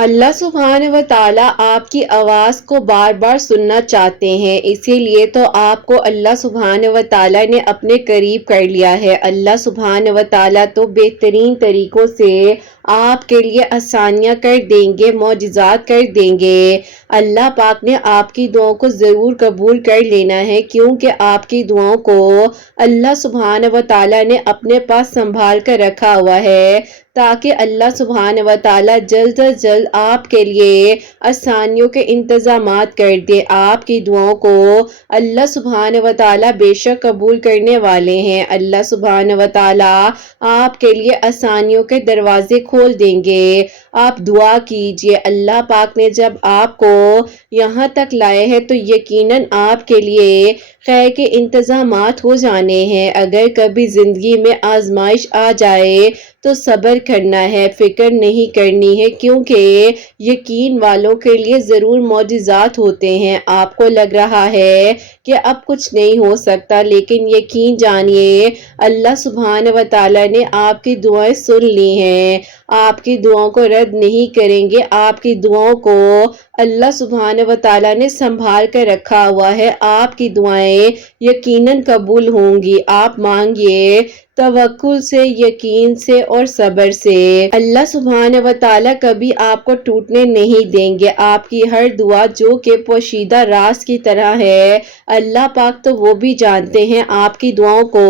اللہ सुभान व ताला आपकी आवाज़ को बार बार सुनना चाहते हैं, इसीलिए तो आपको अल्लाह सुभान व ताला ने अपने करीब कर लिया है। अल्लाह सुभान व ताला तो बेहतरीन तरीक़ों से आपके लिए आसानियाँ कर देंगे, मौजिज़ात कर देंगे। अल्लाह पाक ने आपकी दुआओं को ज़रूर कबूल कर लेना है, क्योंकि आपकी दुआओं को अल्लाह सुभान व ताला ने अपने पास संभाल कर रखा हुआ है, ताकि अल्लाह सुभान व ताला जल्द अज जल्द आपके लिए आसानियों के इंतज़ामात कर दे। आपकी दुआओं को अल्लाह सुभान व ताला बेशक कबूल करने वाले हैं। अल्लाह सुभान व ताला आपके लिए आसानियों के दरवाजे खोल देंगे। आप दुआ कीजिए। अल्लाह पाक ने जब आपको यहाँ तक लाए हैं तो यकीनन आपके लिए खैर के इंतज़ामात हो जाने हैं। अगर कभी ज़िंदगी में आजमाइश आ जाए तो सब्र करना है, फिक्र नहीं करनी है, क्योंकि यकीन वालों के लिए ज़रूर मौजिज़ात होते हैं। आपको लग रहा है कि अब कुछ नहीं हो सकता, लेकिन यकीन जानिए अल्लाह सुभान व ताला ने आपकी दुआएं सुन ली हैं। आपकी दुआओं को रद्द नहीं करेंगे। आपकी दुआओं को अल्लाह सुभान व ताला ने संभाल कर रखा हुआ है। आपकी दुआएं यकीनन कबूल होंगी। आप मांगिए तवक्कुल से, यकीन से और सब्र से। अल्लाह सुभान व ताला कभी आपको टूटने नहीं देंगे। आपकी हर दुआ जो कि पोशीदा राज की तरह है, अल्लाह पाक तो वो भी जानते हैं। आपकी दुआओं को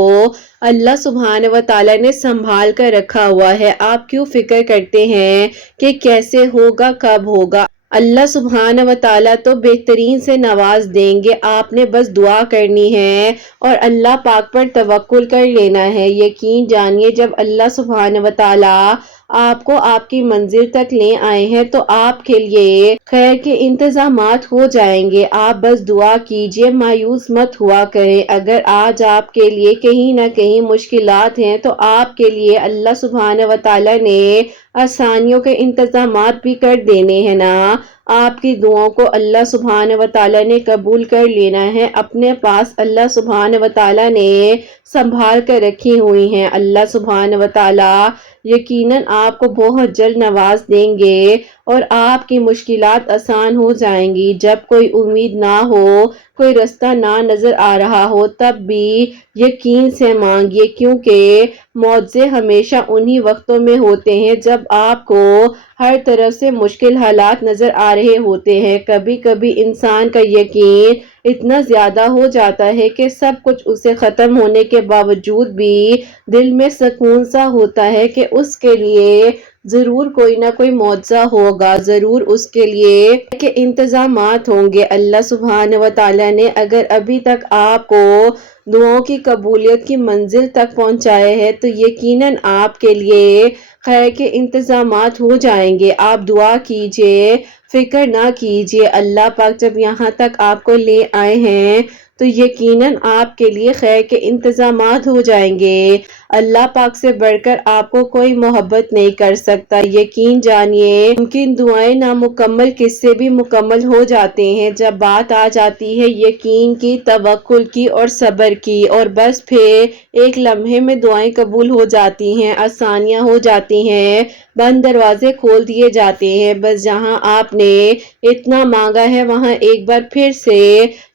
अल्लाह सुभान व ताला ने संभाल कर रखा हुआ है। आप क्यों फिक्र करते हैं कि कैसे होगा, कब होगा? अल्लाह सुभान व ताला तो बेहतरीन से नवाज देंगे। आपने बस दुआ करनी है और अल्लाह पाक पर तवक्कुल कर लेना है। यकीन जानिए जब अल्लाह सुभान व ताला आपको आपकी मंजिल तक ले आए हैं तो आपके लिए खैर के इंतजामात हो जाएंगे। आप बस दुआ कीजिए, मायूस मत हुआ करें। अगर आज आपके लिए कहीं ना कहीं मुश्किलात हैं तो आपके लिए अल्लाह सुभान व ताला ने आसानियों के इंतजामात भी कर देने हैं ना। आपकी दुआओं को अल्लाह सुभान व ताला ने कबूल कर लेना है। अपने पास अल्लाह सुभान व ताला ने संभाल कर रखी हुई हैं। अल्लाह सुभान व ताला यकीनन आपको बहुत जल्द नवाज देंगे और आपकी मुश्किलात आसान हो जाएंगी। जब कोई उम्मीद ना हो, कोई रास्ता ना नजर आ रहा हो, तब भी यकीन से मांगिए, क्योंकि मौजे हमेशा उन्हीं वक्तों में होते हैं जब आपको हर तरफ से मुश्किल हालात नजर आ रहे होते हैं। कभी कभी इंसान का यकीन इतना ज्यादा हो जाता है कि सब कुछ उसे खत्म होने के बावजूद भी दिल में सुकून सा होता है कि उसके लिए जरूर कोई ना कोई मौजज़ा होगा, जरूर उसके लिए के इंतजामात होंगे। अल्लाह सुभान व ताला ने अगर अभी तक आपको दुआओं की कबूलियत की मंजिल तक पहुंचाए हैं तो यकीनन आपके लिए खैर के इंतजामात हो जाएंगे। आप दुआ कीजिए, फिक्र ना कीजिए। अल्लाह पाक जब यहाँ तक आपको ले आए हैं तो यकीनन आपके लिए खैर के इंतजामात हो जाएंगे। अल्लाह पाक से बढ़कर आपको कोई मोहब्बत नहीं कर सकता। यकीन जानिए मुमकिन दुआएं नामुकम्मल किससे भी मुकम्मल हो जाते हैं जब बात आ जाती है यकीन की, तवक्कुल की और सब्र की, और बस फिर एक लम्हे में दुआएं कबूल हो जाती हैं, आसानियां हो जाती हैं, बंद दरवाजे खोल दिए जाते हैं। बस जहां आपने इतना मांगा है वहां एक बार फिर से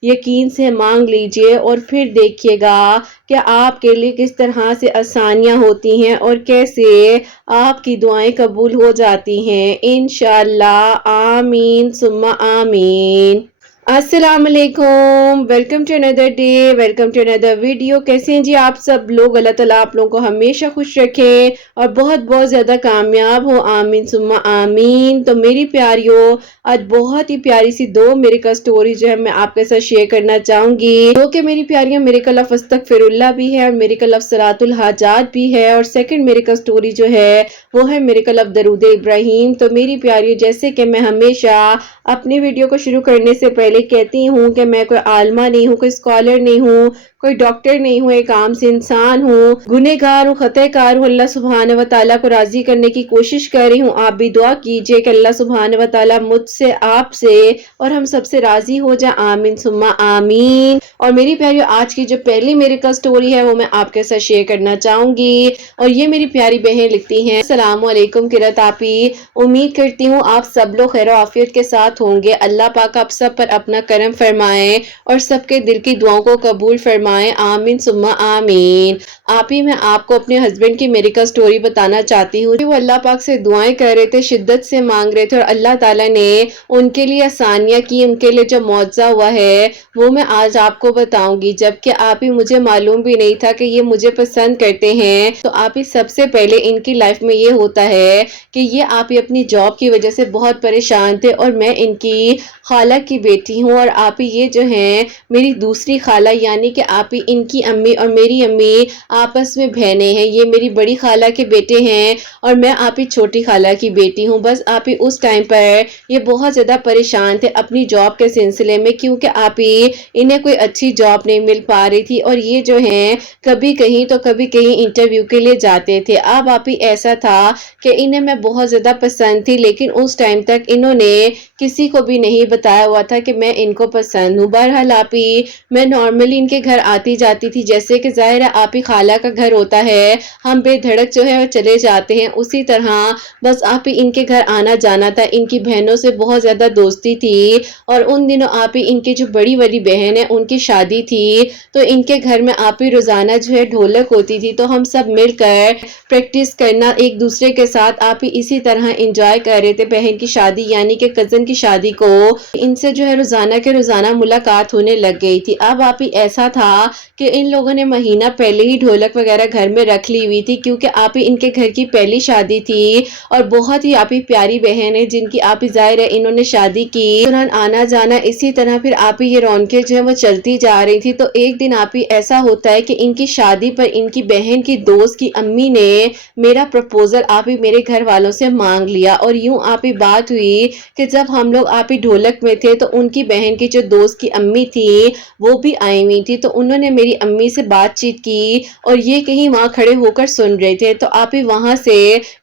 यकीन से मांग लीजिए और फिर देखिएगा कि आपके लिए किस तरह से आसानियां होती हैं और कैसे आपकी दुआएं कबूल हो जाती हैं इंशाअल्लाह। आमीन सुम्मा आमीन। अस्सलाम वालेकुम, welcome to another day, welcome to another video. कैसे हैं जी आप सब लोग? अल्लाह ताला आप लोगों को हमेशा खुश रखे और बहुत बहुत ज़्यादा कामयाब हो। आमीन सुम्मा आमीन। तो मेरी प्यारियों, आज बहुत ही प्यारी सी दो मेरिकल स्टोरी जो है मैं आपके साथ शेयर करना चाहूँगी। जो कि मेरी प्यारियों मेरिकल ऑफ अस्तगफिरुल्लाह भी है और मेरिकल ऑफ सलातुल हाजात भी है, और सेकंड मेरिकल स्टोरी जो है वो है मेरिकल ऑफ दरूद इब्राहिम। तो मेरी प्यारियों, जैसे कि मैं हमेशा अपनी वीडियो को शुरू करने से पहले कहती हूँ कि मैं कोई आलमा नहीं हूँ, कोई स्कॉलर नहीं हूँ, कोई डॉक्टर नहीं हूँ, एक आम से इंसान हूँ, गुनहगार हूँ, खतकार हूँ। अल्लाह सुब्हानहू व तआला को राजी करने की कोशिश कर रही हूँ। आप भी दुआ कीजिए कि अल्लाह सुब्हानहू व तआला मुझसे, आपसे और हम सबसे राजी हो जाए। आमीन सुम्मा आमीन। और मेरी प्यारियों, आज की जो पहली मेरिकल स्टोरी है वो मैं आपके साथ शेयर करना चाहूंगी। और ये मेरी प्यारी बहन लिखती हैं, अस्सलामु अलैकुम किरत आपी, उम्मीद करती हूँ आप सब लोग खैर आफियत के साथ होंगे। अल्लाह पाक आप सब पर अपना करम फरमाए और सबके दिल की दुआओं को कबूल फरमाए। आमीन सुम्मा आमीन। आप ही, मैं आपको अपने हस्बैंड की मेरिकल स्टोरी बताना चाहती हूँ। वो अल्लाह पाक से दुआएं कर रहे थे, शिद्दत से मांग रहे थे और अल्लाह ताला ने उनके लिए आसानियां की। उनके लिए जो मौजज़ा हुआ है वो मैं आज आपको बताऊंगी, जबकि आप ही मुझे मालूम भी नहीं था कि ये मुझे पसंद करते हैं। तो आप ही, सबसे पहले इनकी लाइफ में ये होता है कि ये आप ही अपनी जॉब की वजह से बहुत परेशान थे और मैं इनकी खाला की बेटी हूँ और आप ही ये जो हैं मेरी दूसरी खाला, यानी कि आप ही इनकी अम्मी और मेरी अम्मी आपस में बहनें हैं। ये मेरी बड़ी खाला के बेटे हैं और मैं आप ही छोटी खाला की बेटी हूँ। बस आप ही उस टाइम पर ये बहुत ज़्यादा परेशान थे अपनी जॉब के सिलसिले में, क्योंकि आप ही इन्हें कोई अच्छी जॉब नहीं मिल पा रही थी और ये जो हैं कभी कहीं तो कभी कहीं इंटरव्यू के लिए जाते थे। अब आप ही ऐसा था कि इन्हें मैं बहुत ज़्यादा पसंद थी, लेकिन उस टाइम तक इन्होंने किसी को भी नहीं बताया हुआ था कि मैं इनको पसंद हूँ। बहरहाल आप ही, मैं नॉर्मली इनके घर आती जाती थी, जैसे कि जाहिर है आप ही खाला का घर होता है, हम बेधड़क जो है चले जाते हैं, उसी तरह बस आप ही इनके घर आना जाना था। इनकी बहनों से बहुत ज़्यादा दोस्ती थी और उन दिनों आप ही इनकी जो बड़ी वाली बहन है उनकी शादी थी, तो इनके घर में आप ही रोज़ाना जो है ढोलक होती थी, तो हम सब मिलकर प्रैक्टिस करना एक दूसरे के साथ आप ही इसी तरह एंजॉय कर रहे थे बहन की शादी यानी कि कज़न की शादी को। इनसे जो है रोज़ाना के रोज़ाना मुलाकात होने लग गई थी। अब आप ही ऐसा था कि इन लोगों ने महीना पहले ही ढोलक वगैरह घर में रख ली हुई थी, क्योंकि आप ही इनके घर की पहली शादी थी और बहुत ही आप ही प्यारी बहन है जिनकी आप ही जाहिर है इन्होंने शादी की, आना जाना इसी तरह फिर आप ही ये रौनकें जो है वो चलती जा रही थी। तो एक दिन आप ही ऐसा होता है कि इनकी शादी पर इनकी बहन की दोस्त की अम्मी ने मेरा प्रपोजल आप ही मेरे घर वालों से मांग लिया। और यूं आप ही बात हुई कि जब हम लोग आप ही ढोलक में थे तो उनकी बहन की जो दोस्त की अम्मी थी वो भी आई हुई थी, तो उन्होंने मेरी अम्मी से बातचीत की और ये कहीं वहां खड़े होकर सुन रहे थे। तो आप ही वहां से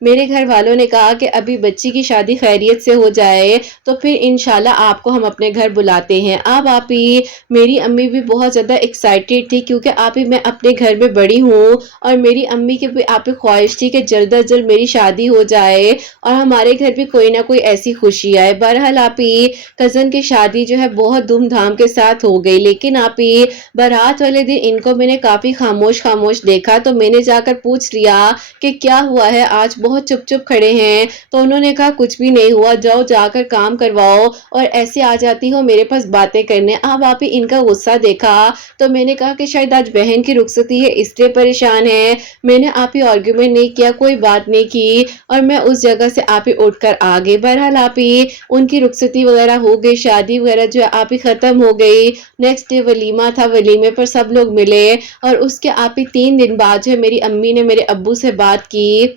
मेरे घर वालों ने कहा कि अभी बच्ची की शादी खैरियत से हो जाए तो फिर इंशाल्लाह आपको हम अपने घर बुलाते हैं। अब आप ही मेरी अम्मी भी बहुत ज़्यादा एक्साइटेड थी, क्योंकि आप ही मैं अपने घर में बड़ी हूँ और मेरी अम्मी की भी आप ही ख्वाहिश थी कि जल्द अज जल्द मेरी शादी हो जाए और हमारे घर भी कोई ना कोई ऐसी खुशी आए। बहरहाल आप ही कज़न की शादी जो है बहुत धूमधाम के साथ हो गई, लेकिन आप ही बारात वाले दिन इनको मैंने काफ़ी खामोश खामोश देखा, तो मैंने जाकर पूछ लिया कि क्या हुआ है, आज बहुत चुप चुप खड़े हैं। तो उन्होंने कहा कुछ भी नहीं हुआ, जाओ जाकर काम करवाओ और ऐसे आ जाती हो मेरे पास बातें करने। अब आप ही इनका गुस्सा देखा तो मैंने कहा कि शायद आज बहन की रुखसती है इसलिए परेशान है। मैंने आप ही आर्ग्यूमेंट नहीं किया, कोई बात नहीं की और मैं उस जगह से आप ही उठकर आ गई। बहरहाल आप ही उनकी रुखसती वगैरह हो गई, शादी वगैरह जो है आप ही खत्म हो गई। नेक्स्ट डे वलीमा था, वलीमे पर सब लोग मिले और उसके आप ही 3 दिन बाद जो है मेरी अम्मी ने मेरे अब्बू से बात की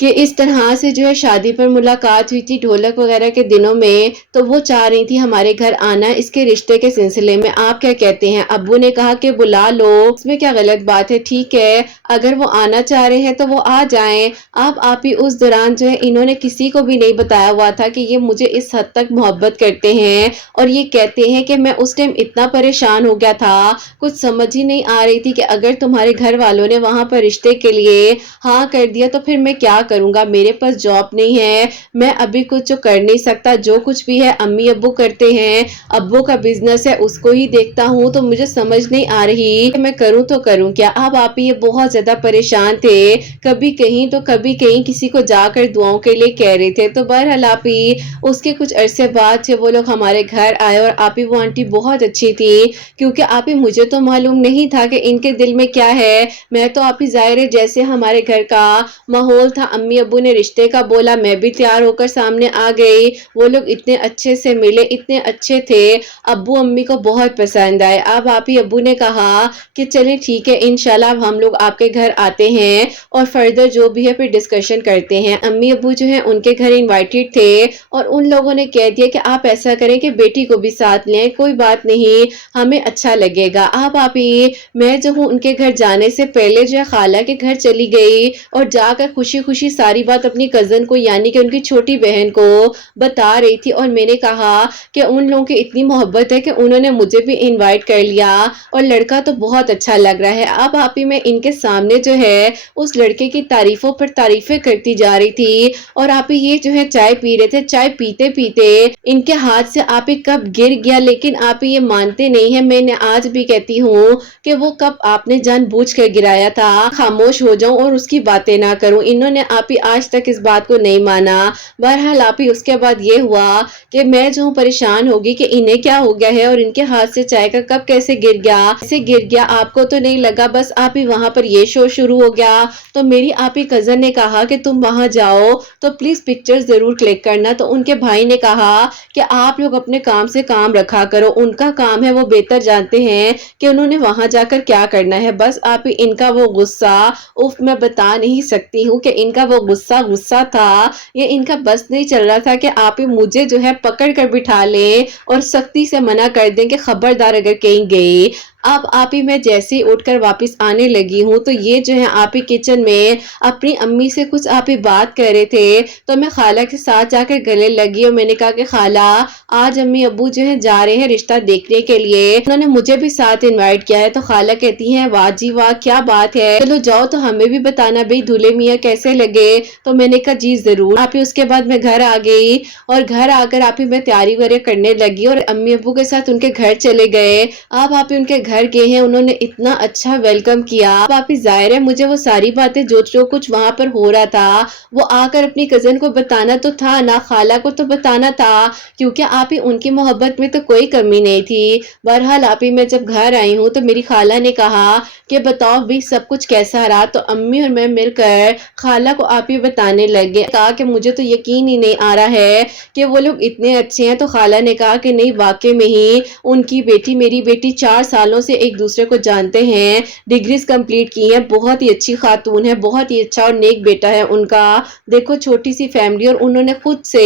कि इस तरह से जो है शादी पर मुलाकात हुई थी ढोलक वगैरह के दिनों में, तो वो चाह रही थी हमारे घर आना इसके रिश्ते के सिलसिले में। आप क्या कहते हैं? अब्बू ने कहा कि बुला लो, इसमें क्या गलत बात है, ठीक है अगर वो आना चाह रहे हैं तो वो आ जाएं। अब आप ही उस दौरान जो है इन्होंने किसी को भी नहीं बताया हुआ था कि ये मुझे इस हद तक मोहब्बत करते हैं और ये कहते हैं कि मैं उस टाइम इतना परेशान हो गया था, कुछ समझ ही नहीं आ रही थी कि अगर तुम्हारे घर वालों ने वहां पर रिश्ते के लिए हाँ कर दिया तो फिर मैं क्या करूंगा, मेरे पास जॉब नहीं है, मैं अभी कुछ कर नहीं सकता, जो कुछ भी है अम्मी अब्बू करते हैं, अब्बू का बिजनेस है उसको ही देखता हूँ, तो मुझे समझ नहीं आ रही कि मैं करूँ तो करूँ क्या। अब आप ये बहुत ज्यादा परेशान थे, कभी कहीं तो कभी कहीं किसी को जाकर दुआओं के लिए कह रहे थे। तो बहरहाल आप ही उसके कुछ अरसे बाद से वो लोग हमारे घर आए और आप ही वो आंटी बहुत अच्छी थी, क्योंकि आप ही मुझे तो मालूम नहीं था कि इनके दिल में क्या है। मैं तो आप ही जाहिर है जैसे हमारे घर का माहौल था अम्मी अब्बू ने रिश्ते का बोला, मैं भी तैयार होकर सामने आ गई। वो लोग इतने अच्छे से मिले, इतने अच्छे थे, अब्बू अम्मी को बहुत पसंद आए। अब आप ही अब्बू ने कहा कि चलें ठीक है, इंशाल्लाह अब हम लोग आपके घर आते हैं और फर्दर जो भी है फिर डिस्कशन करते हैं। अम्मी अब्बू जो है उनके घर इनवाइटेड थे और उन लोगों ने कह दिया कि आप ऐसा करें कि बेटी को भी साथ लें, कोई बात नहीं, हमें अच्छा लगेगा। आप ही मैं जो हूँ उनके घर जाने से पहले जो है खाला के घर चली गई और जाकर खुशी खुशी सारी बात अपनी कजन को यानी कि उनकी छोटी बहन को बता रही थी और मैंने कहा कि उन लोगों की इतनी मोहब्बत है कि उन्होंने मुझे भी इनवाइट कर लिया और लड़का तो बहुत अच्छा लग रहा है। अब आप ही मैं इनके सामने जो है उस लड़के की तारीफों पर तारीफें करती जा रही थी और आप ही ये जो है चाय पी रहे थे। चाय पीते पीते इनके हाथ से आप ही कप गिर गया, लेकिन आप ही ये मानते नहीं है। मैंने आज भी कहती हूँ कि वो कप आपने जानबूझकर गिराया था, खामोश हो जाऊं और उसकी बातें ना करूं। इन्होंने आप ही आज तक इस बात को नहीं माना। बहरहाल आप ही उसके बाद ये हुआ कि मैं जो परेशान होगी कि इन्हें क्या हो गया है और इनके हाथ से चाय का कप कैसे गिर गया, कैसे गिर गया, आपको तो नहीं लगा। बस आप ही वहां पर ये शो शुरू हो गया। तो मेरी आप ही कजन ने कहा कि तुम वहां जाओ तो प्लीज पिक्चर जरूर क्लिक करना। तो उनके भाई ने कहा कि आप लोग अपने काम से काम रखा करो, उनका काम है, वो बेहतर जानते हैं कि उन्होंने वहां जाकर क्या करना है। बस आप ही इनका वो गुस्सा, उफ, मैं बता नहीं सकती हूँ कि इनका वो गुस्सा गुस्सा था, ये इनका बस नहीं चल रहा था कि आप ही मुझे जो है पकड़ कर बिठा लें और सख्ती से मना कर दें कि खबरदार अगर कहीं गई। अब आप ही मैं जैसे ही उठकर वापस आने लगी हूँ तो ये जो है आप ही किचन में अपनी अम्मी से कुछ आप ही बात कर रहे थे, तो मैं खाला के साथ जाकर गले लगी और मैंने कहा कि खाला आज अम्मी अब्बू जो है जा रहे हैं रिश्ता देखने के लिए, उन्होंने मुझे भी साथ इनवाइट किया है। तो खाला कहती है वाह जी वाह, क्या बात है, चलो जाओ तो हमें भी बताना भाई दूल्हे मियाँ कैसे लगे। तो मैंने कहा जी जरूर। आप ही उसके बाद मैं घर आ गई और घर आकर आप ही मैं तैयारी वगैरह करने लगी और अम्मी अब्बू के साथ उनके घर चले गए। अब आप ही उनके घर गए हैं, उन्होंने इतना अच्छा वेलकम किया। आप ही जाहिर है मुझे वो सारी बातें जो जो कुछ वहां पर हो रहा था वो आकर अपनी कजन को बताना तो था ना, खाला को तो बताना था, क्योंकि आप ही उनकी मोहब्बत में तो कोई कमी नहीं थी। बहरहाल आप ही मैं जब घर आई हूँ तो मेरी खाला ने कहा कि बताओ भी सब कुछ कैसा रहा। तो अम्मी और मैं मिलकर खाला को आप ही बताने लगे। कहा कि मुझे तो यकीन ही नहीं आ रहा है कि वो लोग इतने अच्छे हैं। तो खाला ने कहा कि नहीं, वाकई में ही उनकी बेटी मेरी बेटी 4 सालों से एक दूसरे को जानते हैं, डिग्रीज कंप्लीट की हैं, बहुत ही अच्छी खातून है, बहुत ही अच्छा और नेक बेटा है उनका। देखो छोटी सी फैमिली और उन्होंने खुद से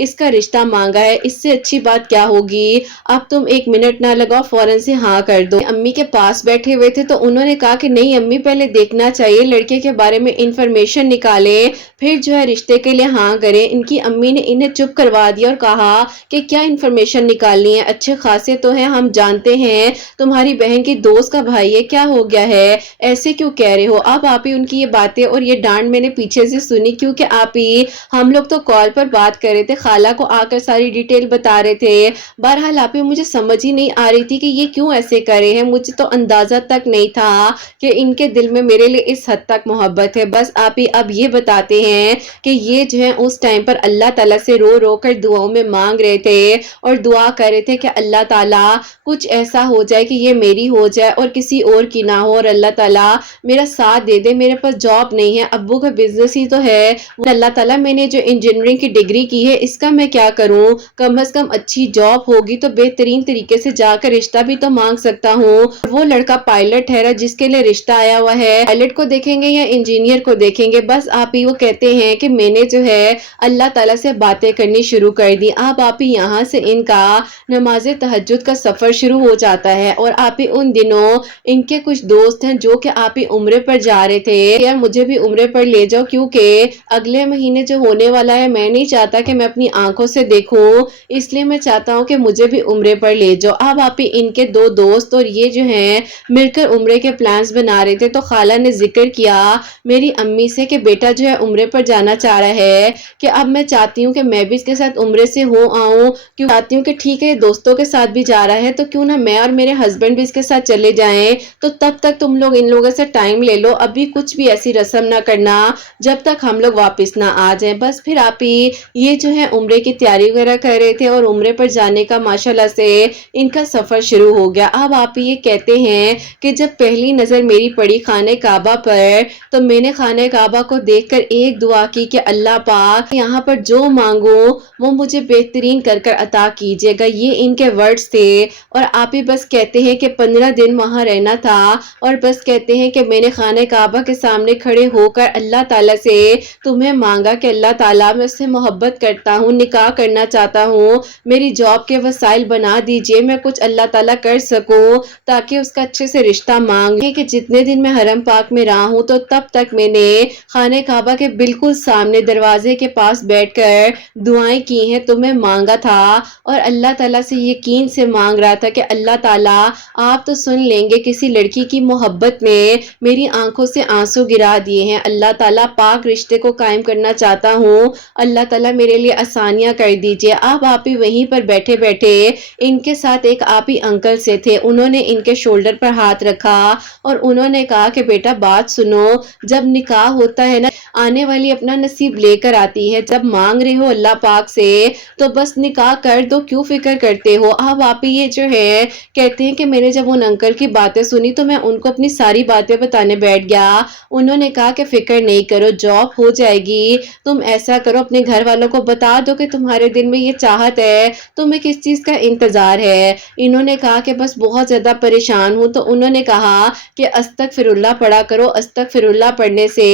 इसका रिश्ता मांगा है, इससे अच्छी बात क्या होगी। अब तुम 1 मिनट ना लगाओ, फौरन से हाँ कर दो। अम्मी के पास बैठे हुए थे तो उन्होंने कहा कि नहीं अम्मी, पहले देखना चाहिए, लड़के के बारे में इंफॉर्मेशन निकाले, फिर जो है रिश्ते के लिए हाँ करें। इनकी अम्मी ने इन्हें चुप करवा दिया और कहा कि क्या इंफॉर्मेशन निकालनी है, अच्छे खासे तो हैं, हम जानते हैं तुम्हारी बहन की दोस्त का भाई है, क्या हो गया है, ऐसे क्यों कह रहे हो। अब आप ही उनकी ये बातें और ये डांट मैंने पीछे से सुनी, क्योंकि आप ही हम लोग तो कॉल पर बात कर रहे थे, खाला को आकर सारी डिटेल बता रहे थे। बहरहाल आप ही मुझे समझ ही नहीं आ रही थी कि ये क्यों ऐसे कर रहे हैं, मुझे तो अंदाजा तक नहीं था कि इनके दिल में मेरे लिए इस हद तक मोहब्बत है। बस आप ही अब ये बताते हैं कि ये जो है उस टाइम पर अल्लाह ताला से रो रो कर दुआओं में मांग रहे थे और दुआ कर रहे थे कि अल्लाह ताला कुछ ऐसा हो जाए कि ये मेरी हो जाए और किसी और की ना हो, और अल्लाह ताला मेरा साथ दे दे। मेरे पास जॉब नहीं है, अब्बू का बिजनेस ही तो है, अल्लाह ताला मैंने जो इंजीनियरिंग की डिग्री की है इसका मैं क्या करूं, कम से कम अच्छी जॉब होगी तो बेहतरीन तरीके से जाकर रिश्ता भी तो मांग सकता हूँ। वो लड़का पायलट ठहरा जिसके लिए रिश्ता आया हुआ है, पायलट को देखेंगे या इंजीनियर को देखेंगे। बस आप ही वो कहते हैं कि मैंने जो है अल्लाह ताला से बातें करनी शुरू कर दी। अब आप ही यहाँ से इनका नमाज तहज्जुद का सफर शुरू हो जाता है और आप ही उन दिनों इनके कुछ दोस्त हैं जो कि आप ही उम्रे पर जा रहे थे, यार मुझे भी उम्रे पर ले जाओ क्योंकि अगले महीने जो होने वाला है मैं नहीं चाहता कि मैं अपनी आंखों से देखूं, इसलिए मैं चाहता हूं कि मुझे भी उम्रे पर ले जाओ। अब आप ही इनके 2 दोस्त और ये जो हैं मिलकर उम्रे के प्लान्स बना रहे थे। तो खाला ने जिक्र किया मेरी अम्मी से कि बेटा जो है उम्रे पर जाना चाह रहा है, कि अब मैं चाहती हूँ कि मैं भी इसके साथ उम्रे से हो आऊं, क्यों चाहती हूँ कि ठीक है दोस्तों के साथ भी जा रहा है तो क्यों ना मैं और मेरे हस्बैंड भी اس کے ساتھ چلے جائیں تو تب تک تم لوگ ان لوگوں سے ٹائم لے لو، ابھی کچھ بھی ایسی رسم نہ کرنا جب تک ہم لوگ واپس نہ آ جائیں۔ بس پھر آپ ہی یہ جو ہے عمرے کی تیاری وغیرہ کر رہے تھے اور عمرے پر جانے کا ماشاءاللہ سے ان کا سفر شروع ہو گیا۔ اب آپ یہ کہتے ہیں کہ جب پہلی نظر میری پڑی خانہ کعبہ پر تو میں نے خانہ کعبہ کو دیکھ کر ایک دعا کی کہ اللہ پاک یہاں پر جو مانگو وہ مجھے بہترین کر کر عطا کیجیے گا۔ یہ ان کے ورڈز تھے اور آپ ہی بس کہتے ہیں کہ 15 دن وہاں رہنا تھا اور بس کہتے ہیں کہ میں نے خانہ کعبہ کے سامنے کھڑے ہو کر اللہ تعالیٰ سے تمہیں مانگا کہ اللہ تعالیٰ میں اس سے محبت کرتا ہوں، نکاح کرنا چاہتا ہوں، میری جاب کے وسائل بنا دیجئے، میں کچھ اللہ تعالیٰ کر سکوں تاکہ اس کا اچھے سے رشتہ مانگ لیں کہ جتنے دن میں حرم پاک میں رہا ہوں تو تب تک میں نے خانہ کعبہ کے بالکل سامنے دروازے کے پاس بیٹھ کر دعائیں کی ہیں، تمہیں مانگا تھا اور اللہ تعالیٰ سے یقین سے مانگ رہا تھا کہ اللہ تعالیٰ آپ تو سن لیں گے۔ کسی لڑکی کی محبت نے میری آنکھوں سے آنسو گرا دیے ہیں، اللہ تعالیٰ پاک رشتے کو قائم کرنا چاہتا ہوں، اللہ تعالیٰ میرے لیے آسانیاں کر دیجئے۔ اب آپ ہی وہیں پر بیٹھے بیٹھے ان کے ساتھ ایک آپ ہی انکل سے تھے، انہوں نے ان کے شولڈر پر ہاتھ رکھا اور انہوں نے کہا کہ بیٹا بات سنو، جب نکاح ہوتا ہے نا آنے والی اپنا نصیب لے کر آتی ہے، جب مانگ رہے ہو اللہ پاک سے تو بس نکاح کر دو، کیوں فکر کرتے ہو۔ اب آپ ہی یہ جو ہے کہتے ہیں کہ میں نے جب ان انکل کی باتیں سنی تو میں ان کو اپنی ساری باتیں بتانے بیٹھ گیا۔ انہوں نے کہا کہ فکر نہیں کرو، جاب ہو جائے گی، تم ایسا کرو اپنے گھر والوں کو بتا دو کہ تمہارے دل میں یہ چاہت ہے، تمہیں کس چیز کا انتظار ہے۔ انہوں نے کہا کہ بس بہت زیادہ پریشان ہوں، تو انہوں نے کہا کہ استغفر اللہ پڑھا کرو، استغفر اللہ پڑھنے سے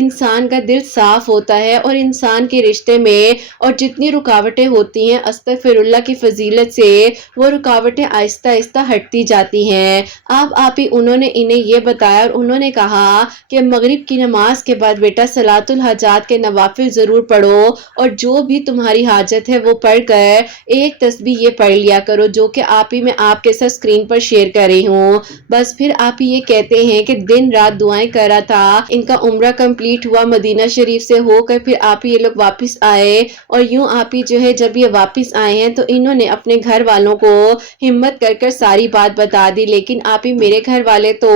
انسان کا دل صاف ہوتا ہے اور انسان کے رشتے میں اور جتنی رکاوٹیں ہوتی ہیں استغفر اللہ کی فضیلت سے وہ رکاوٹیں آہستہ آہستہ ہٹتی جاتی ہیں۔ اب آپ ہی انہوں نے انہیں یہ بتایا اور انہوں نے کہا کہ مغرب کی نماز کے بعد بیٹا صلاۃ الحاجات کے نوافل ضرور پڑھو اور جو بھی تمہاری حاجت ہے وہ پڑھ کر ایک تسبیح یہ پڑھ لیا کرو جو کہ آپ ہی میں آپ کے ساتھ اسکرین پر شیئر کر رہی ہوں۔ بس پھر آپ ہی یہ کہتے ہیں کہ دن رات دعائیں کر رہا تھا، ان کا عمرہ کمپلیٹ ہوا، مدینہ شریف سے ہو کر پھر آپ ہی یہ لوگ واپس آئے اور یوں آپ ہی جو ہے جب یہ واپس آئے ہیں تو انہوں نے اپنے گھر والوں کو ہمت کر کر ساری بات بتا دی، لیکن آپ ہی میرے گھر والے تو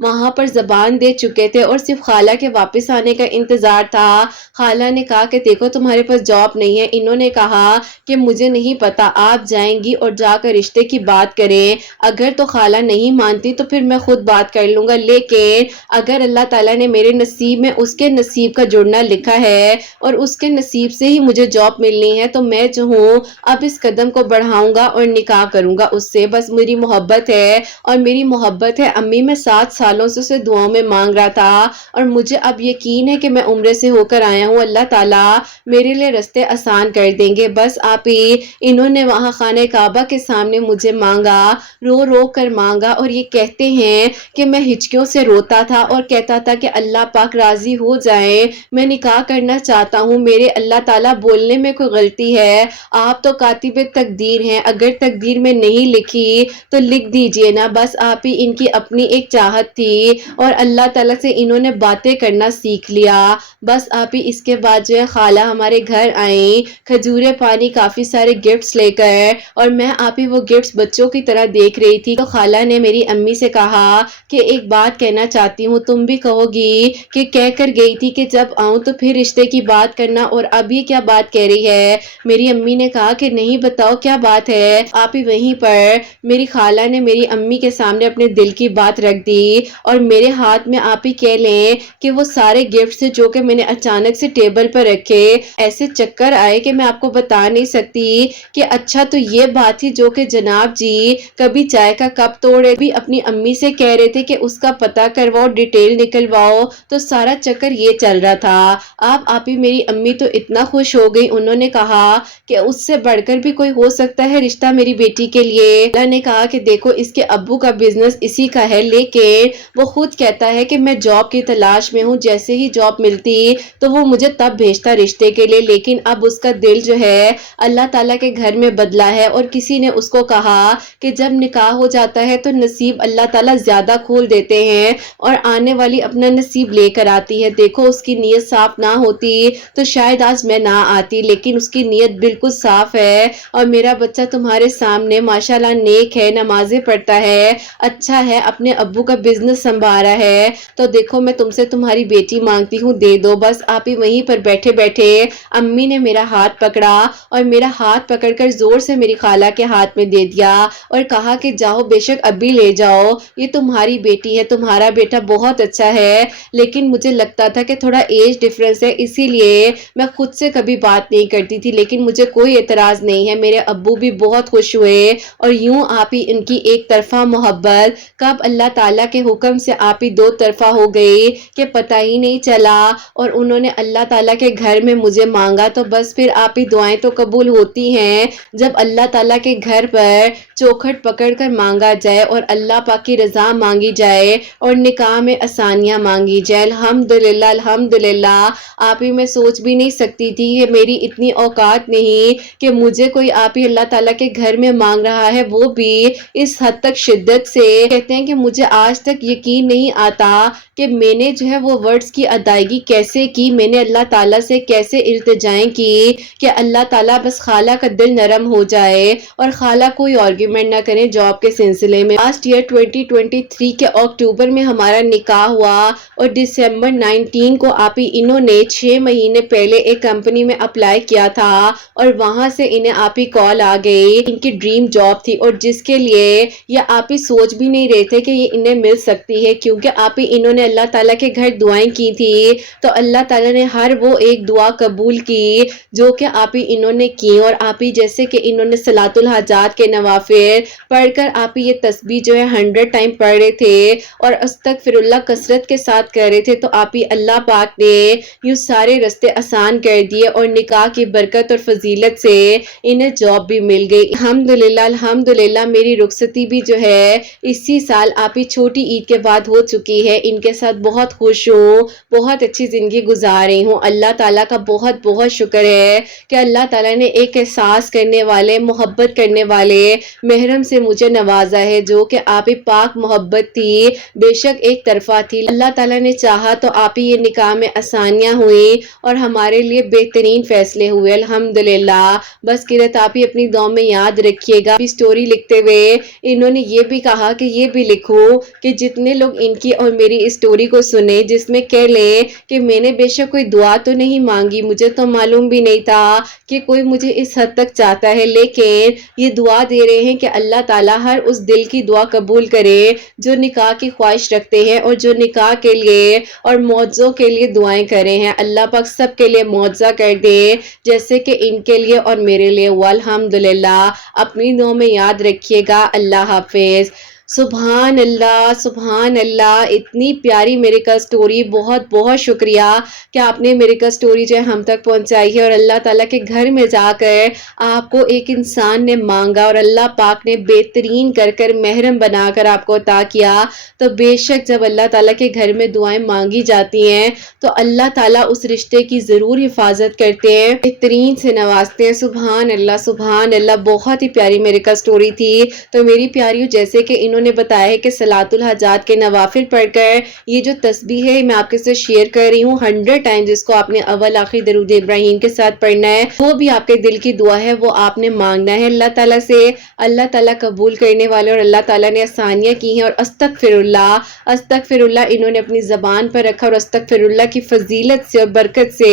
وہاں پر زبان دے چکے تھے اور صرف خالہ کے واپس آنے کا انتظار تھا۔ خالہ نے کہا کہ دیکھو تمہارے پاس جاب نہیں ہے، انہوں نے کہا کہ مجھے نہیں پتا، آپ جائیں گی اور جا کر رشتے کی بات کریں، اگر تو خالہ نہیں مانتی تو پھر میں خود بات کر لوں گا، لیکن اگر اللہ تعالیٰ نے میرے نصیب میں اس کے نصیب کا جڑنا لکھا ہے اور اس کے نصیب سے ہی مجھے جاب ملنی ہے تو میں جو ہوں اب اس قدم کو بڑھاؤں گا اور نکاح کروں گا اس سے، بس میری محبت ہے اور میری محبت ہے امی، میں 7 سالوں سے اسے دعاؤں میں مانگ رہا تھا اور مجھے اب یقین ہے کہ میں عمرے سے ہو کر آیا ہوں، اللہ تعالیٰ میرے لیے رستے آسان کر دیں گے۔ بس آپ ہی انہوں نے وہاں خانہ کعبہ کے سامنے مجھے مانگا، رو رو کر مانگا اور یہ کہتے ہیں کہ میں ہچکیوں سے روتا تھا اور کہتا تھا کہ اللہ پاک راضی ہو جائیں، میں نکاح کرنا چاہتا ہوں، میرے اللہ تعالیٰ بولنے میں کوئی غلطی ہے، آپ تو کاتب تقدیر ہیں، اگر تقدیر میں نہیں لکھی تو لکھ دیجئے نا۔ بس آپ ہی ان کی اپنی ایک چاہت تھی اور اللہ تعالیٰ سے انہوں نے باتیں کرنا سیکھ لیا۔ بس آپ ہی اس کے بعد جو ہے خالہ ہمارے گھر آئیں کھجورے پانی کافی سارے گفٹس لے کر، اور میں آپ ہی وہ گفٹس بچوں کی طرح دیکھ رہی تھی تو خالہ نے میری امی سے کہا کہ ایک بات کہنا چاہتی ہوں، تم بھی کہو گی کہ کہہ کر گئی تھی کہ جب آؤں تو پھر رشتے کی بات کرنا، اور اب یہ کیا بات کہہ رہی ہے؟ میری امی نے کہا کہ نہیں بتاؤ کیا بات ہے۔ آپ ہی وہیں پر میری خالہ نے میری امی کے سامنے اپنے دل کی بات رکھ دی اور میرے ہاتھ میں آپ ہی کہہ لیں کہ وہ سارے گفٹس جو کہ میں نے اچانک سے ٹیبل پر رکھے، ایسے چکر آئے کہ میں آپ کو بتا نہیں سکتی کہ اچھا تو یہ بات تھی جو کہ جناب جی کبھی چائے کا کپ توڑے بھی اپنی امی سے کہہ رہے تھے کہ اس کا پتہ کرواؤ، ڈیٹیل نکلواؤ، تو سارا چکر یہ چل رہا تھا۔ آپ ہی میری امی تو اتنا خوش ہو گئی، انہوں نے کہا کہ اس سے بڑھ کر بھی کوئی ہو سکتا ہے رشتہ میری بیٹی کے لیے۔ اللہ نے کہا کہ دیکھو اس کے ابو کا بزنس اسی کا ہے، لیکن وہ خود کہتا ہے کہ میں جاب کی تلاش میں ہوں، جیسے ہی جاب ملتی تو وہ مجھے تب بھیجتا رشتے کے لیے، لیکن اب اس کا دل جو ہے اللہ تعالیٰ کے گھر میں بدلا ہے اور کسی نے اس کو کہا کہ جب نکاح ہو جاتا ہے تو نصیب اللہ تعالیٰ زیادہ کھول دیتے ہیں اور آنے والی اپنا نصیب لے کر آتی ہے۔ دیکھو اس کی نیت صاف نہ ہوتی تو شاید آج میں نہ آتی، لیکن اس کی نیت بالکل صاف ہے اور میرا بچہ تمہارے سامنے ماشاءاللہ نیک ہے، نمازیں پڑھتا ہے, اچھا ہے, اپنے ابو کا بزنس سنبھالا ہے, تو دیکھو میں تم سے تمہاری بیٹی مانگتی ہوں, دے دو. بس آپ ہی وہیں پر بیٹھے بیٹھے امی نے میرا ہاتھ پکڑا اور میرا ہاتھ پکڑ کر زور سے میری خالہ کے ہاتھ میں دے دیا اور کہا کہ جاؤ بے شک ابھی لے جاؤ, یہ تمہاری بیٹی ہے, تمہارا بیٹا بہت اچھا ہے. لیکن مجھے لگتا تھا کہ تھوڑا ایج ڈفرنس ہے, اسی لیے میں خود سے کبھی بات نہیں کرتی تھی, لیکن مجھے کوئی اعتراض نہیں ہے. میرے ابو بھی بہت خوش ہوئے اور یوں آپ ہی ان کی ایک طرفہ محبت کب اللہ تعالیٰ کے حکم سے آپ ہی دو طرفہ ہو گئی کہ پتہ ہی نہیں چلا. اور انہوں نے اللہ تعالیٰ کے گھر میں مجھے مانگا, تو بس پھر آپ ہی دعائیں تو قبول ہوتی ہیں جب اللہ تعالیٰ کے گھر پر چوکھٹ پکڑ کر مانگا جائے اور اللہ پاک کی رضا مانگی جائے اور نکاح میں آسانیاں مانگی جائے. الحمدللہ الحمدللہ. آپ ہی میں سوچ بھی نہیں سکتی تھی کہ میری اتنی اوقات نہیں کہ مجھے کوئی آپ ہی اللہ تعالیٰ کے گھر میں مانگ رہا ہے, وہ بھی اس حد تک شدت سے. کہتے ہیں کہ مجھے آج تک یقین نہیں آتا کہ میں نے جو ہے وہ ورڈز کی ادائیگی کیسے کی, میں نے اللہ تعالیٰ سے کیسے التجائیں کی کہ اللہ تعالیٰ بس خالہ کا دل نرم ہو جائے اور خالہ کوئی آرگیومنٹ نہ کریں جاب کے سلسلے میں. لاسٹ ایئر 2023 کے اکتوبر میں ہمارا نکاح ہوا اور دسمبر 19 کو آپ ہی انہوں نے 6 مہینے پہلے ایک کمپنی میں اپلائی کیا تھا اور وہاں سے انہیں آپ ہی کال آ گئی. ان کی ڈریم جاب تھی اور جس کے لیے یہ آپ ہی سوچ بھی نہیں رہے تھے کہ یہ انہیں مل سکتی ہے, کیونکہ آپ ہی انہوں نے اللہ تعالیٰ کے گھر دعائیں کی تھی تو اللہ تعالیٰ نے ہر وہ ایک دعا قبول کی جو کہ آپ ہی انہوں نے کی. اور آپ ہی جیسے کہ انہوں نے صلاۃ الحاجات کے نوافل پڑھ کر آپ ہی یہ تسبیح جو ہے 100 ٹائم پڑھ رہے تھے اور استغفر اللہ کثرت کے ساتھ کر رہے تھے, تو آپ ہی اللہ پاک نے یہ سارے رستے آسان کر دیے اور نکاح کی برکت اور فضیلت سے انہیں جاب بھی مل گئی. الحمدللہ الحمدللہ. میری رخصتی بھی جو ہے اسی سال آپ ہی چھوٹی عید کے بعد ہو چکی ہے. ان کے ساتھ بہت خوش ہوں, بہت اچھی زندگی گزار رہی ہوں. اللہ تعالیٰ کا بہت بہت شکر ہے کہ اللہ تعالیٰ نے ایک احساس کرنے والے, محبت کرنے والے محرم سے مجھے نوازا ہے, جو کہ آپ ہی پاک محبت تھی, بے شک ایک طرفہ تھی. اللہ تعالیٰ نے چاہا تو آپ ہی یہ نکاح میں آسانیاں ہوئی اور ہمارے لیے بہترین فیصلے ہوئے. الحمدللہ. بس قرت آپ ہی اپنی دعا میں یاد رکھیے گا. اسٹوری لکھتے ہوئے انہوں نے یہ بھی کہا کہ یہ بھی لکھو کہ جتنے لوگ ان کی اور میری اسٹوری کو سنے جس میں کہہ لیں کہ میں نے بے شک کوئی دعا تو نہیں مانگی, مجھے تو معلوم بھی نہیں تھا کہ کوئی مجھے اس حد تک چاہتا ہے, لیکن یہ دعا دے رہے ہیں کہ اللہ تعالیٰ ہر اس دل کی دعا قبول کرے جو نکاح کی خواہش رکھتے ہیں اور جو نکاح کے لیے اور معجزوں کے لیے دعائیں کرے ہیں. اللہ پاک سب کے لیے معجزہ کر دے جیسے کہ ان کے لیے اور میرے لیے ہوا. الحمدللہ. اپنی دعا میں یاد رکھیے گا. اللہ حافظ. سبحان اللہ سبحان اللہ. اتنی پیاری میرے کا سٹوری, بہت بہت شکریہ کہ آپ نے میرے کا سٹوری جو ہے ہم تک پہنچائی ہے اور اللہ تعالیٰ کے گھر میں جا کر آپ کو ایک انسان نے مانگا اور اللہ پاک نے بہترین کر کر محرم بنا کر آپ کو عطا کیا. تو بے شک جب اللہ تعالیٰ کے گھر میں دعائیں مانگی جاتی ہیں تو اللہ تعالیٰ اس رشتے کی ضرور حفاظت کرتے ہیں, بہترین سے نوازتے ہیں. سبحان اللہ سبحان اللہ. بہت ہی پیاری میرے کا سٹوری تھی. تو میری پیاریوں, جیسے کہ انہوں نے بتایا ہے کہ صلاۃ الحاجات کے نوافل پڑھ کر یہ جو تسبیح ہے میں آپ کے ساتھ شیئر کر رہی ہوں 100 ٹائم, جس کو آپ نے اول آخر درود ابراہیم کے ساتھ پڑھنا ہے, وہ بھی آپ کے دل کی دعا ہے, وہ آپ نے مانگنا ہے اللہ تعالیٰ سے. اللہ تعالیٰ قبول کرنے والے اور اللہ تعالیٰ نے آسانیاں کی ہیں. اور استغفر اللہ انہوں نے اپنی زبان پر رکھا اور استغفر اللہ کی فضیلت سے اور برکت سے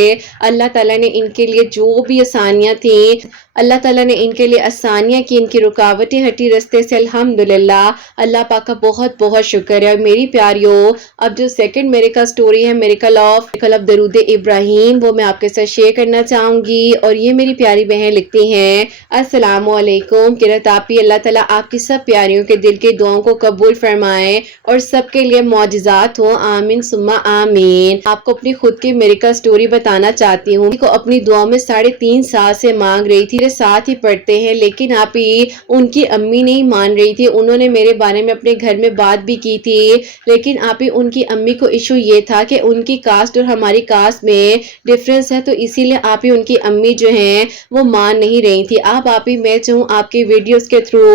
اللہ تعالیٰ نے ان کے لیے جو بھی آسانیاں تھیں اللہ تعالیٰ نے ان کے لیے آسانیاں کی, ان کی رکاوٹیں ہٹی رستے سے. الحمدللہ. اللہ پاک کا بہت بہت شکر ہے. اور میری پیاریوں, اب جو سیکنڈ میرے کا سٹوری ہے میریکل آف درود ابراہیم, وہ میں آپ کے ساتھ شیئر کرنا چاہوں گی. اور یہ میری پیاری بہن لکھتی ہیں, السلام علیکم. قرت آپ ہی اللہ تعالیٰ آپ کی سب پیاریوں کے دل کی دعاؤں کو قبول فرمائیں اور سب کے لیے معجزات ہوں. آمین ثم آمین. آپ کو اپنی خود کی میریکل سٹوری بتانا چاہتی ہوں. کو اپنی دعاؤں میں 3.5 سال سے مانگ رہی تھی, ساتھ ہی پڑھتے ہیں, لیکن آپ ہی ان کی امی نہیں مان رہی تھی. انہوں نے میرے بارے میں اپنے گھر میں بات بھی کی تھی, لیکن آپ ہی ان کی امی کو ایشو یہ تھا کہ ان کی کاسٹ اور ہماری کاسٹ میں ڈفرینس ہے, تو اسی لیے آپ ہی ان کی امی جو ہیں وہ مان نہیں رہی تھی. آپ ہی میں چاہوں آپ کی ویڈیوز کے تھرو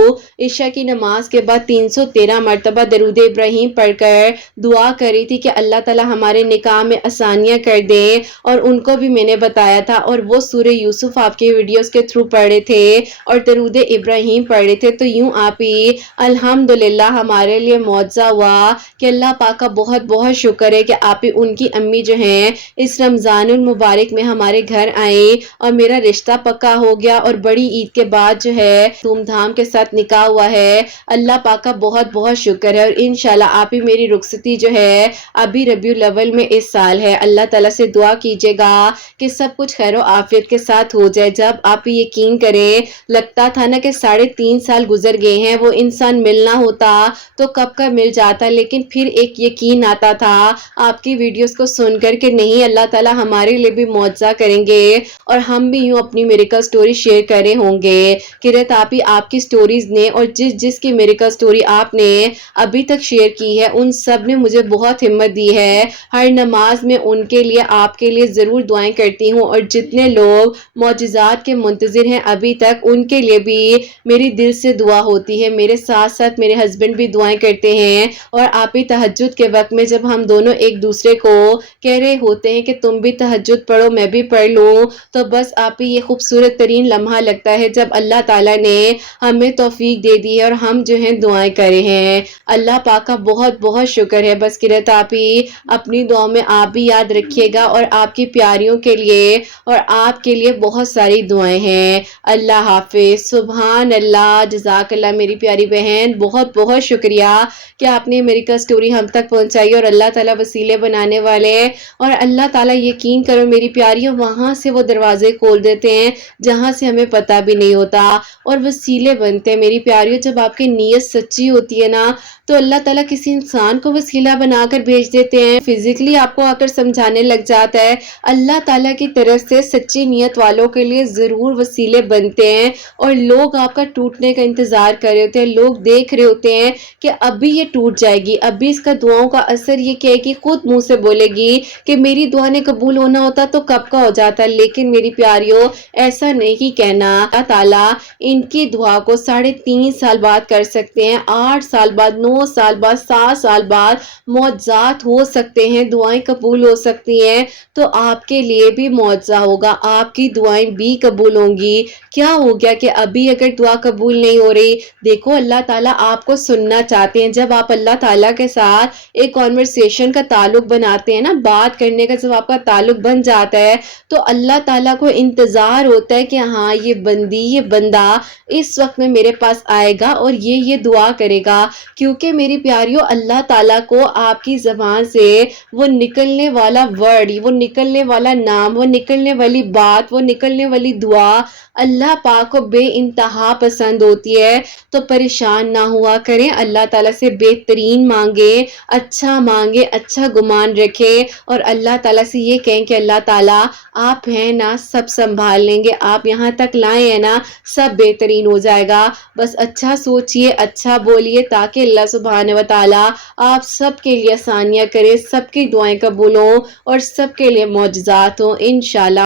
عشاء کی نماز کے بعد 313 مرتبہ درود ابراہیم پڑھ کر دعا کری تھی کہ اللہ تعالی ہمارے نکاح میں آسانیاں کر دے, اور ان کو بھی میں نے بتایا تھا. اور وہ سورہ یوسف آپ کی ویڈیوز کے تھرو शुरू पढ़े थे और दरूद इब्राहिम पढ़े थे, तो यूं आप ही अल्हम्दुलिल्लाह हमारे लिए मौजज़ा हुआ कि अल्लाह पाक का बहुत बहुत शुक्र है कि आप ही उनकी अम्मी जो हैं इस रमज़ानुल मुबारक में हमारे घर आए और मेरा रिश्ता पक्का हो गया और बड़ी ईद के बाद जो है धूमधाम के साथ निकाह हुआ है। अल्लाह पाक का बहुत बहुत शुक्र है और इंशाल्लाह आप ही मेरी रुखसती जो है अभी रबीउल अव्वल में इस साल है। अल्लाह ताला से दुआ कीजिएगा कि सब कुछ खैर आफियत के साथ हो जाए। जब आप यकीन करें लगता था ना कि 3.5 साल गुजर गए हैं, वो इंसान मिलना होता तो कब का मिल जाता, लेकिन फिर एक यकीन आता था आपकी वीडियोस को सुनकर के नहीं अल्लाह ताला हमारे लिए भी मौजज़ा करेंगे और हम भी यूं अपनी मिरेकल स्टोरी शेयर करे होंगे। किरत आप ही आपकी स्टोरीज ने और जिसकी मिरेकल स्टोरी आपने अभी तक शेयर की है उन सब ने मुझे बहुत हिम्मत दी है। हर नमाज में उनके लिए आपके लिए ज़रूर दुआएं करती हूँ और जितने लोग मौजज़ात के मुंतज़िर हैं अभी तक उनके लिए भी मेरी दिल से दुआ होती है। मेरे साथ साथ मेरे हस्बैंड भी दुआएं करते हैं और आप ही तहज्जुद के वक्त में जब हम दोनों एक दूसरे को कह रहे होते हैं कि तुम भी तहज्जुद पढ़ो मैं भी पढ़ लूँ, तो बस आप ही ये खूबसूरत तरीन लम्हा लगता है जब अल्लाह ताला ने हमें तौफीक दे दी है और हम जो हैं दुआएं करे हैं। अल्लाह पाक का बहुत बहुत शुक्र है। बस किरत आप ही अपनी दुआ में आप भी याद रखिएगा और आपकी प्यारियों के लिए और आपके लिए बहुत सारी दुआएं हैं। अल्लाह हाफिज। सुभान अल्लाह, जज़ाकल्लाह मेरी प्यारी बहन, बहुत बहुत शुक्रिया कि आपने मेरी का स्टोरी हम तक पहुंचाई और अल्लाह ताला वसीले बनाने वाले हैं और अल्लाह ताला यकीन करो मेरी प्यारियों वहां से वो दरवाजे खोल देते हैं जहां से हमें पता भी नहीं होता और वसीले बनते हैं। मेरी प्यारियों जब आपकी नीयत सच्ची होती है ना तो अल्लाह ताला किसी इंसान को वसीला बनाकर भेज देते हैं, फिजिकली आपको आकर समझाने लग जाता है। अल्लाह ताला की तरफ से सच्ची नीयत वालों के लिए ज़रूर वसीले बनते हैं और लोग आपका टूटने का इंतज़ार कर रहे होते हैं। लोग देख रहे होते हैं कि अभी ये टूट जाएगी, अभी इसका दुआओं का असर ये क्या है कि खुद मुंह से बोलेगी कि मेरी दुआ ने कबूल होना होता तो कब का हो जाता। लेकिन मेरी प्यारियों ऐसा नहीं कहना, अल्लाह ताला इनकी दुआ को 3.5 साल बाद कर सकते हैं, 8 साल बाद, 9 साल बाद, 7 साल बाद मौजज़ात हो सकते हैं, दुआएं कबूल हो सकती हैं। तो आपके लिए भी मौजज़ा होगा, आपकी दुआएं भी कबूल होंगी। क्या हो गया कि अभी अगर दुआ कबूल नहीं हो रही, देखो अल्लाह ताला आपको सुनना चाहते हैं। जब आप अल्लाह ताला के साथ एक कॉन्वर्सेशन का ताल्लुक बनाते हैं ना, बात करने का जब आपका ताल्लुक बन जाता है तो अल्लाह ताला को इंतज़ार होता है कि हाँ ये बंदी ये बंदा इस वक्त में मेरे पास आएगा और ये दुआ करेगा। क्योंकि मेरी प्यारियों अल्लाह ताला को आपकी ज़बान से वो निकलने वाला वर्ड, वो निकलने वाला नाम, वो निकलने वाली बात, वो निकलने वाली दुआ अल्लाह पाक को बेइंतहा पसंद होती है। तो परेशान ना हुआ करें, अल्लाह ताला से बेहतरीन मांगे, अच्छा गुमान रखें और अल्लाह ताला से ये कहें कि अल्लाह ताला आप हैं ना, सब संभाल लेंगे, आप यहाँ तक लाए हैं ना, सब बेहतरीन हो जाएगा। बस अच्छा सोचिए, अच्छा बोलिए ताकि अल्लाह सुब्हान व तआला आप सबके लिए आसानियाँ करे, सबकी दुआएं कबूल हों और सबके लिए मौजज़ात हों इंशाल्लाह।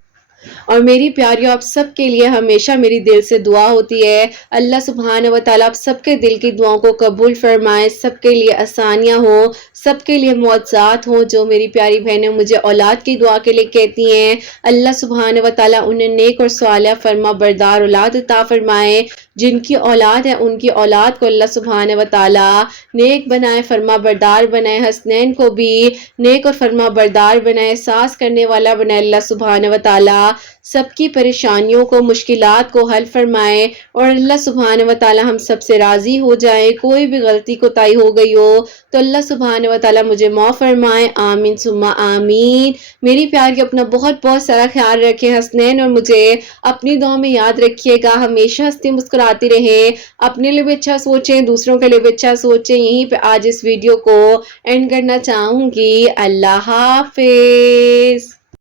और मेरी प्यारियों आप सबके लिए हमेशा मेरी दिल से दुआ होती है अल्लाह सुब्हान व तआला आप सबके दिल की दुआओं को कबूल फरमाए, सबके लिए आसानियाँ हो, सबके लिए मौजज़ात हो। जो मेरी प्यारी बहनें मुझे औलाद की दुआ के लिए कहती हैं अल्लाह सुब्हान व तआला उन्हें नेक और सालिह फरमा बरदार औलाद अता फरमाए। जिनकी औलाद है उनकी औलाद को अल्लाह सुब्हान व तआला नेक बनाए, फरमा बरदार बनाए, हसनैन को भी नेक और फरमा बरदार बनाए, सास करने वाला बनाए अल्लाह सुब्हान व तआला। सबकी परेशानियों को, मुश्किलात को हल फरमाए और अल्लाह सुब्हान व तआला हम सब से राज़ी हो जाए। कोई भी गलती कोताही हो गई हो तो अल्लाह सुब्हान व तआला मुझे माफ़ फरमाए, आमीन सुम्मा आमीन। मेरी प्यार की अपना बहुत बहुत सारा ख्याल रखें हसनैन और मुझे अपनी दुआ में याद रखिएगा। हमेशा हंसते मुस्कुराती रहे, अपने लिए भी अच्छा सोचें, दूसरों के लिए भी अच्छा सोचें। यहीं पे आज इस वीडियो को एंड करना चाहूँगी। अल्लाह हाफिज़।